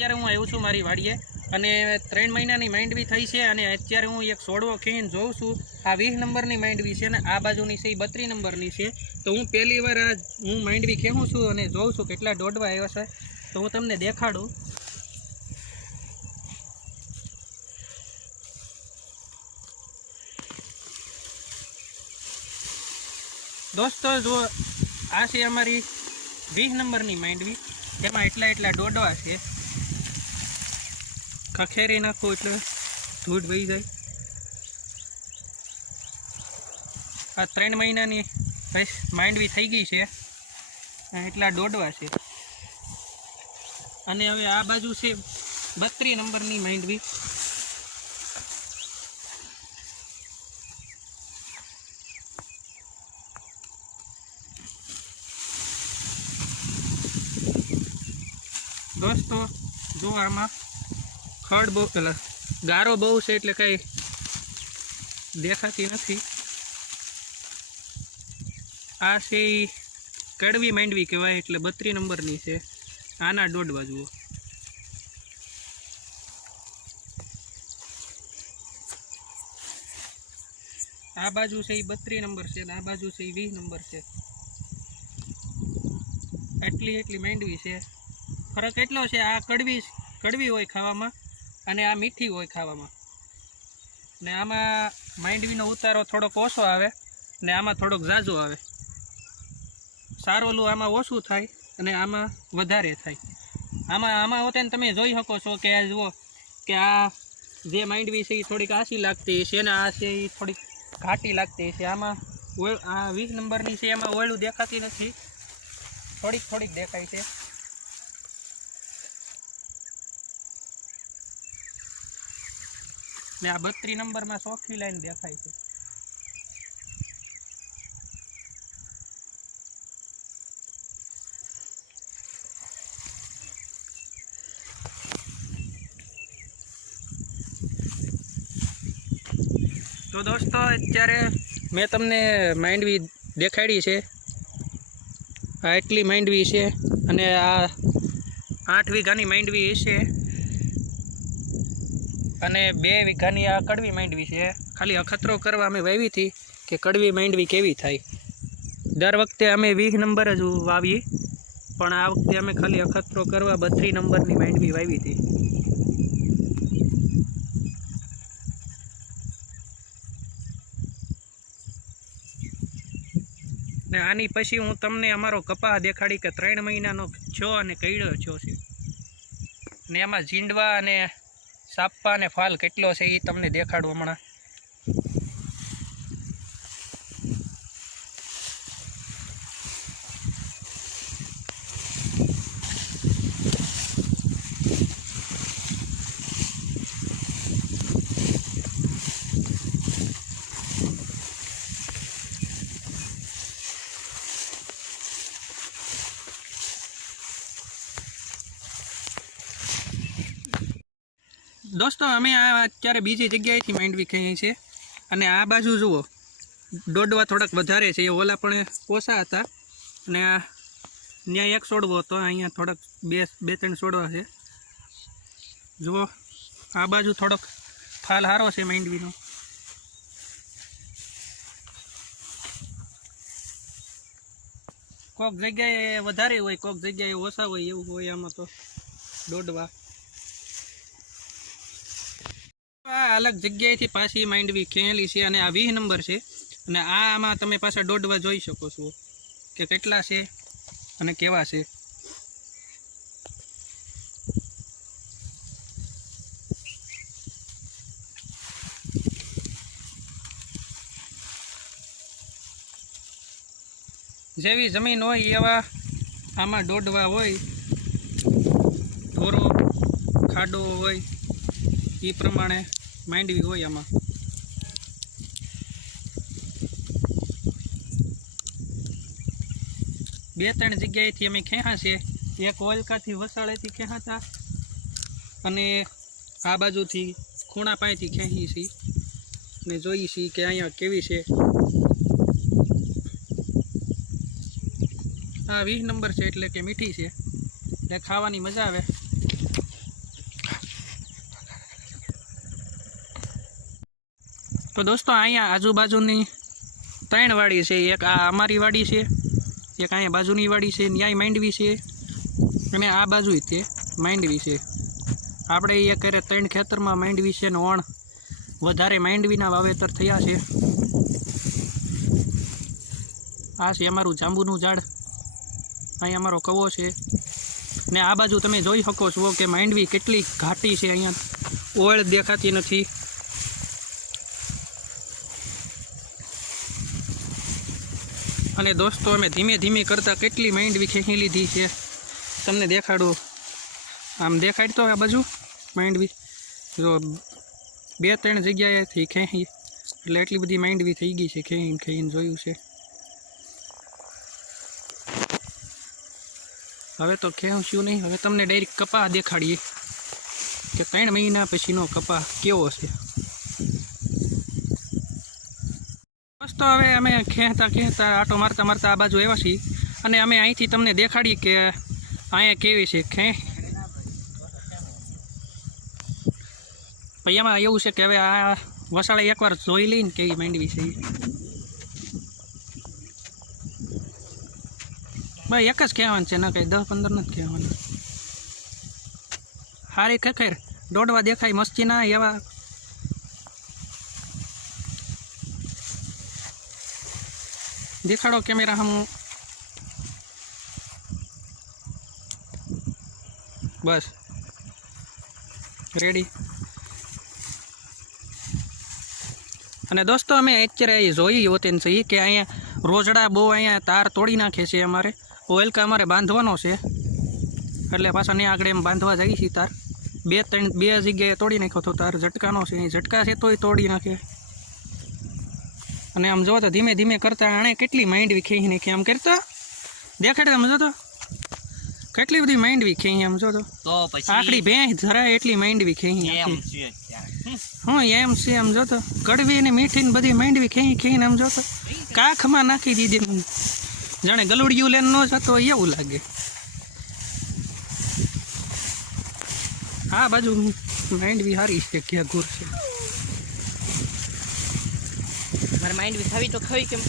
અત્યારે હું આવ્યો છું મારી વાડીએ અને ત્રણ મહિનાની માંડવી થઈ છે અને અત્યારે હું એક સોડવો ખીણ જોઉં છું. આ વીસ નંબરની માંડવી છે અને આ બાજુની છે, એ બત્રીસ નંબરની છે. તો હું પહેલી વાર આ હું માંડવી ખેવું છું અને જોઉં છું કેટલા દોડવા આવ્યા છે. તો હું તમને દેખાડું. દોસ્તો, જો આ છે અમારી વીસ નંબરની માંડવી. તેમાં એટલા એટલા દોડવા છે. ખખેરી નાખો એટલે ધૂળ વહી જાય. આ ત્રણ મહિનાની બસ માંડવી થઈ ગઈ છે. એટલા દોડવા છે. અને હવે આ બાજુ છે બત્રી નંબરની માંડવી. દોસ્તો, જો આમાં ખડ બહુ, પેલા ગારો બહુ છે એટલે કંઈ દેખાતી નથી. આ છે કડવી માંડવી કહેવાય એટલે બત્રી નંબરની છે. આના દોઢ બાજુઓ આ બાજુ છે એ બત્રી નંબર છે અને આ બાજુ છે એ વીસ નંબર છે. એટલી એટલી માંડવી છે. ફરક એટલો છે આ કડવી કડવી હોય ખાવામાં. અને આ મીઠી હોય ખાવામાં. ને આમાં માંડવીનો ઉતારો થોડોક ઓછો આવે ને આમાં થોડોક ઝાઝો આવે. સારોલું આમાં ઓછું થાય અને આમાં વધારે થાય. આમાં આમાં હોતે તમે જોઈ શકો છો કે આ જુઓ કે આ જે માંડવી છે એ થોડીક આછી લાગતી છે ને આ છે એ થોડીક ઘાટી લાગતી છે આમાં ઓળ- આ વીસ નંબરની છે, એમાં ઓયલું દેખાતી નથી. થોડીક થોડીક દેખાય છે. ને આ બત્રી નંબરમાં ચોખ્ખી લાઈન દેખાય છે. તો દોસ્તો, અત્યારે મેં તમને માંડવી દેખાડી છે. આ એટલી માંડવી છે અને આ આઠ વીઘાની માંડવી છે અને બે વીઘાની આ કડવી માંડવી છે. ખાલી અખતરો કરવા અમે વાવી હતી કે કડવી માંડવી કેવી થાય. દર વખતે અમે વીસ નંબર જ વાવીએ, પણ આ વખતે અમે ખાલી અખતરો કરવા બત્રી નંબરની માંડવી વાવી હતી. ને આની પછી હું તમને અમારો કપા દેખાડી કે ત્રણ મહિનાનો છો અને કઈડો છો છે. ને એમાં ઝીંડવા અને સાપા અને ફાલ કેટલો છે એ તમને દેખાડું હમણાં. દોસ્તો, અમે આ અત્યારે બીજી જગ્યાએથી માંડવી ખાઈએ છીએ? અને આ બાજુ જુઓ, દોડવા થોડાક વધારે છે. એ ઓલા પણ ઓછા હતા. અને આ ત્યાં એક છોડવો હતો. અહીંયા થોડાક બે બે, ત્રણ છોડવા છે. જુઓ, આ બાજુ થોડોક ફાલ સારો છે માંડવીનો. કોક જગ્યાએ વધારે હોય, કોક જગ્યાએ ઓછા હોય એવું હોય આમાં તો, દોડવા. આ અલગ જગ્યાએથી પાછી માંડવી ખેંચેલી છે અને આ વીસ નંબર છે. અને આ આમાં તમે પાછા દોડવા જોઈ શકો છો કે કેટલા છે અને કેવા છે. જેવી જમીન હોય એવા આમાં દોડવા હોય, ઢોરો, ખાડો હોય એ પ્રમાણે માંડવી હોય આમાં. બે ત્રણ જગ્યાએથી અમે ખેહા છે એક ઓલકાથી વસાળેથી ખેહાતા અને આ બાજુથી ખૂણા પાસેથી ખેંચી છીએ ને જોઈ છીએ કે અહીંયા કેવી છે. આ વીસ નંબર છે એટલે કે મીઠી છે. એટલે ખાવાની મજા આવે. તો દોસ્તો, અહીંયા આજુબાજુની ત્રણ વાડી છે. એક આ અમારી વાડી છે, એક અહીંયા બાજુની વાડી છે, ન્યાય માંડવી છે, અને આ બાજુ તે માંડવી છે. આપણે એ અત્યારે ત્રણ ખેતરમાં માંડવી છે ને ઓણ. વધારે માંડવીના વાવેતર થયા છે. આ છે અમારું જાંબુનું ઝાડ. અહીંયા અમારો કવો છે. ને આ બાજુ તમે જોઈ શકો છો કે માંડવી કેટલી ઘાટી છે અહીંયા. ઓળ દેખાતી નથી. અને દોસ્તો, અમે ધીમે ધીમે કરતાં કેટલી માંડવી ખેંચી લીધી છે. તમને દેખાડો. આમ દેખાડતો આ બાજુ? માંડવી જો, બે ત્રણ જગ્યાએથી ખેંચી. એટલે એટલી બધી માંડવી થઈ ગઈ છે ખેંચીને ખેંચીને જોયું છે. હવે તો ખેંચ્યું નહીં. હવે તમને ડાયરેક્ટ કપા દેખાડીએ. કે ત્રણ મહિના પછીનો કપા કેવો છે? તો હવે અમે ખેંચતા ખેંચતા આટો મારતા મારતા આ બાજુ આવ્યા છીએ. અને અમે અહીંથી તમને દેખાડી કે અહીંયા કેવી છે ખેં પછી એમાં એવું છે કે હવે આ વસાળે એકવાર જોઈ લઈને કેવી માંડવી છે. ભાઈ, એક જ કહેવાનું છે, ના કંઈ દસ પંદર નથી કહેવાનું. હારી ખખેર, દોડવા દેખાય મસ્તી ના એવા દેખાડો કેમેરા હમ. બસ. રેડી અને દોસ્તો, અમે અત્યારે જોઈ હોતી છે કે અહીંયા રોજડા બહુ અહીંયા તાર તોડી નાખે છે અમારે. ઓઇલકા અમારે બાંધવાનો છે. એટલે પાછા ને આગળ એમ બાંધવા જઈએ છીએ તાર. બે ત્રણ, બે જગ્યાએ તોડી નાખ્યો તો તાર ઝટકાનો છે. અહીં ઝટકા છે તોય તોડી નાખે. અને આમ જોવો તો ધીમે ધીમે કરતા આણે કેટલી માંડવી ખેંચી નાખી આમ કરતા? દેખાડે આમ જો તો કેટલી બધી માંડવી ખેંચી આમ જો તો તો આકડી ભેંસ ધરાય એટલી માંડવી ખેંચી. હું એમ છે આમ જોતો. કડવી ને મીઠી ને બધી માંડવી ખેંચી ખેંચીને આમ જોતો. કાખમાં નાખી દીધી. જાણે ગલુડિયું લઈને ન જતો હોય એવું લાગે. આ બાજુ માંડવી હારી છે ક્યાં ઘૂર છે મારે માઇન્ડ બી થવી તો ખાવી કેમ?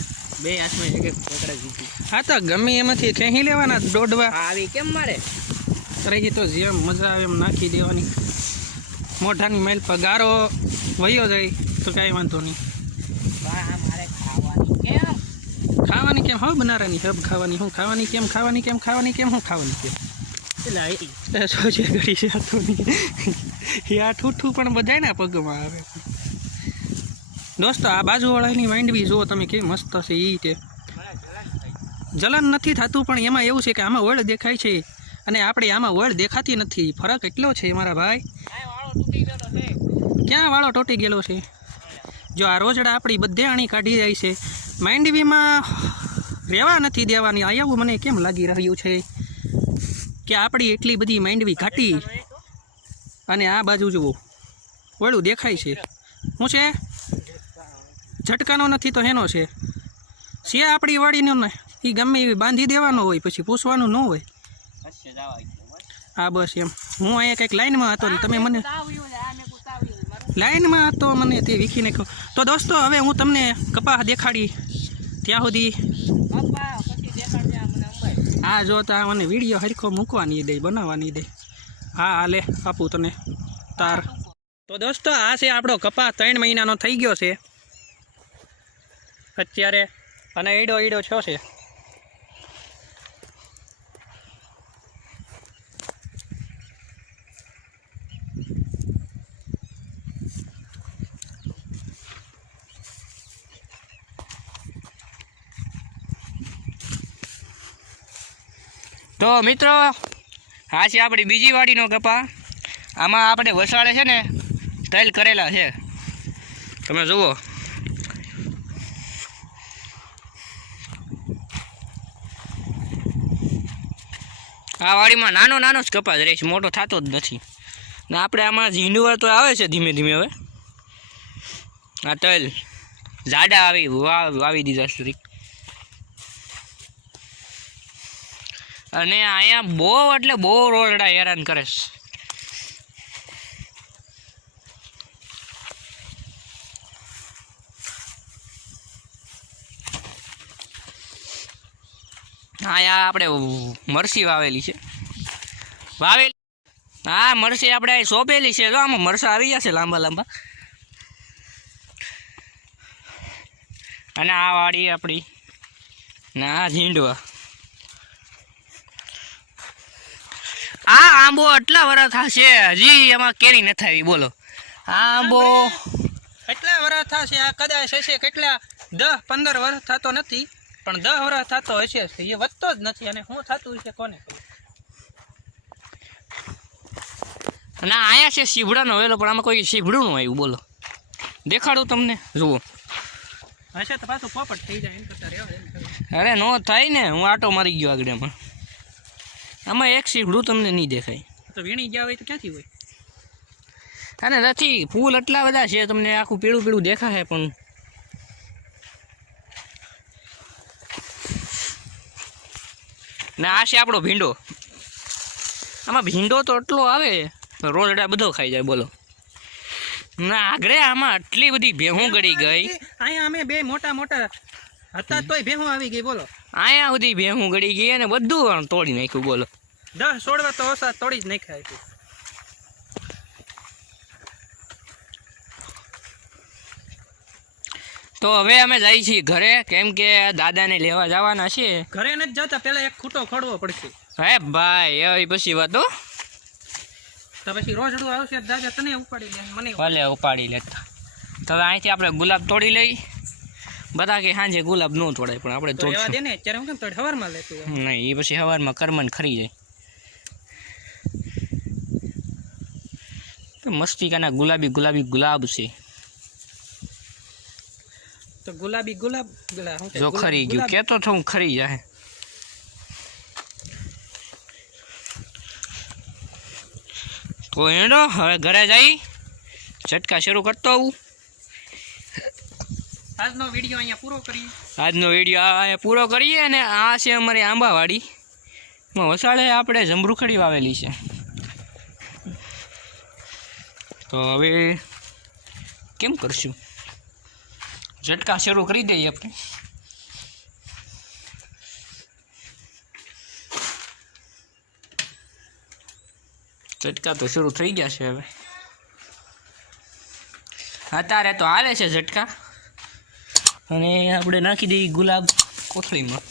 બે હાથમાં એક એક પકડા જીતી હા તો ગમે એમાંથી ખેંચી લેવાના દોડવા. આવી કેમ મારે? રહી તો જેમ મજા આવે એમ નાખી દેવાની. મોઢાની મેલ પર ગારો વયો જાય તો કાંઈ વાંધો નહીં. બા મારે ખાવાની કેમ? ખાવાની કેમ? હવે બનારાની હબ ખાવાની. હું ખાવાની કેમ ખાવાની કેમ ખાવાની કેમ હું ખાવાની કેમ? એટલે સોજે ઘડી છે આઠું પણ બધાય ને પગમાં આવે. દોસ્તો, આ બાજુવાળાની માંડવી જુઓ તમે કેવી મસ્ત છે એ તે જલન નથી થતું, પણ એમાં એવું છે કે આમાં વળ દેખાય છે. અને આપણે આમાં વળ દેખાતી નથી. ફરક એટલો છે મારા ભાઈ. ક્યાં વાળો તૂટી ગયેલો છે? જો આ રોજડા આપણી બધે આણી કાઢી જાય છે. માંડવીમાં રહેવા નથી દેવાની. આ એવું મને કેમ લાગી રહ્યું છે? કે આપણી એટલી બધી માંડવી ઘાટી. અને આ બાજુ જુઓ. વળું દેખાય છે. શું છે? ઝટકાનો નથી તો હેનો છે. છે આપણી વાડીનો ને એ ગમે એવી બાંધી દેવાનો હોય, પછી પૂછવાનું ન હોય. આ બસ એમ. હું અહીંયા કંઈક લાઈનમાં હતો ને તમે મને તાવ્યું આ મેં કુતાવ્યું મારું લાઈનમાં હતો મને તે વીખી નાખ્યો. તો દોસ્તો, હવે હું તમને કપાસ દેખાડી ત્યાં સુધી. હા, જો આ મને વીડિયો હરખો મૂકવાની દે, બનાવવાની દે. હા હા, લે, આપું તને. તાર. તો દોસ્તો, આ છે આપણો કપાસ ત્રણ મહિનાનો થઈ ગયો છે. અત્યારે અને ઈડો ઈડો છો છે? તો મિત્રો, આ છે આપણી બીજી વાડીનો કપા આમાં આપણે વસાડે છે ને, તૈલ કરેલા છે. તમે જુઓ. આ વાડીમાં નાનો નાનો જ કપાસ રહે છે, મોટો થતો જ નથી. ને આપણે આમાં ઝીંડવા તો આવે છે ધીમે ધીમે હવે. આ તલ, જાડા આવી, વાવ દીધા સુધી અને અહીંયા બહુ એટલે બહુ રોલડા હેરાન કરે છે. હા યા આપણે મરસી વાવેલી છે. વાવેલી? હા, મરસી આપણે અહીં સોંપેલી છે. જો, આમાં મરસા આવી ગયા છે લાંબા લાંબા. અને આ વાડી આપણી, ને આ ઝીંડવા આ આંબો એટલા વરસ થશે? હજી એમાં કેરી નથી આવી. બોલો. આંબો. એટલા વર્ષ થશે? આ કદાચ હશે કેટલા? દસ, પંદર વર્ષ થતો નથી. પણ દસ વર્ષ થતો હશે એ વધતો જ નથી અને શું થતું હશે કોને અને આયા છે શીભડાનો વેલો પણ આમાં કોઈ શીભડું નું આવ્યું બોલો. દેખાડું તમને જુઓ. હશે તો પાછું પોપટ થઈ જાય એમ કરતા. અરે નો થાય ને હું આટો મારી ગયો આગળ એમાં. આમાં એક શીભડું તમને નહીં દેખાય. તો વીણી ગયા હોય તો ક્યાંથી હોય? અને નથી ફૂલ એટલા બધા છે તમને આખું પીળું પીળું દેખાશે પણ ને આ છે આપણો ભીંડો. આમાં ભીંડો તો એટલો આવે રોજડા બધો ખાઈ જાય બોલો. ના આગળ આમાં આટલી બધી ભેહું ગળી ગઈ. અહીંયા અમે બે મોટા મોટા હતા તોય ભેહું આવી ગઈ બોલો. અહીંયા સુધી ભેહું ગળી ગઈ અને બધું તોડી નાખ્યું બોલો. દસ છોડવા તો ઓછા તોડી જ નાખ્યા તો હવે અમે જઈ છીએ ઘરે. કેમ કે દાદાને લેવા જવાના છે. ઘરે નથી જતા પેલા એક ખૂટો ખોડવો પડશે. હે ભાઈ એ પછી વાતો તો પછી રોજડું આવશે દાદા તને ઉપાડી લે મને ભલે ઉપાડી લેતા તો. અહીંથી આપણે ગુલાબ તોડી લઈ. બધા કે સાંજે ગુલાબ ન તોડાય પણ આપણે તોડશું. દે ને અત્યારે હું કેમ હવારમાં લેતું નહીં એ પછી સવારમાં કરમન ખરી જાય. તો મસ્તી કાના ગુલાબી ગુલાબી ગુલાબ છે. તો ગુલાબી ગુલાબ ગુલા જો ખરી ગયું. કેતો તો હું ખરી જાય તો એનો હવે ઘરે જઈ. ઝટકા શરૂ કરતો આવું. આજનો વીડિયો અહીંયા પૂરો કરીએ. આજનો વીડિયો અહીંયા પૂરો કરીએ અને આ છે અમારી આંબાવાડી. એમાં વસાડે આપણે જમરૂખડી વાવેલી છે. તો હવે કેમ કરશું? ઝટકા શરૂ કરી દઈએ આપણે. ઝટકા તો શરૂ થઈ ગયા છે હવે. અત્યારે તો હાલે છે ઝટકા. અને આપણે નાખી દઈએ ગુલાબ કોથળીમાં.